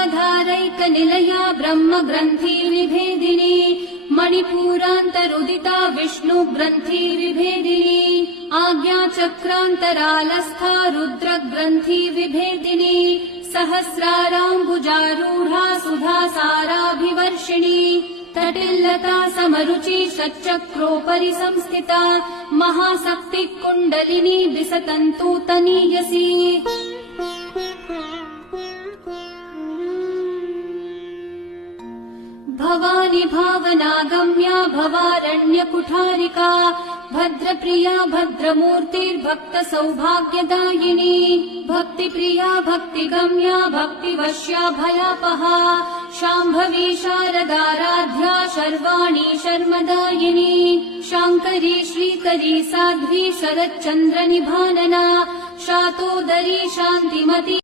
विद्याधारैकनिलया ब्रह्मग्रन्थिविभेदिनी मणिपूरान्तरुदिता विष्णुग्रन्थिविभेदिनी आज्ञाचक्रान्तरालस्था रुद्रग्रन्थिविभेदिनी सहस्राराम्बुजारूढा सुधासाराभिवर्षिणी तटिल्लता समरुचि षट्चक्रोपरि संस्थिता महाशक्तिः कुण्डलिनी विसतन्तु तनीयसी भवानी भावनागम्या भवारण्यकुठारिका भद्रप्रिया भद्रमूर्तिर्भक्तसौभाग्यदायिनी भक्तिप्रिया भक्तिगम्या भक्तिवश्या भयापहा शाम्भवी शारदाराध्या शर्वाणी शर्मदायिनी शाङ्करी श्रीकरी साध्वी शरच्चन्द्रनिभानना शातोदरी शान्तिमती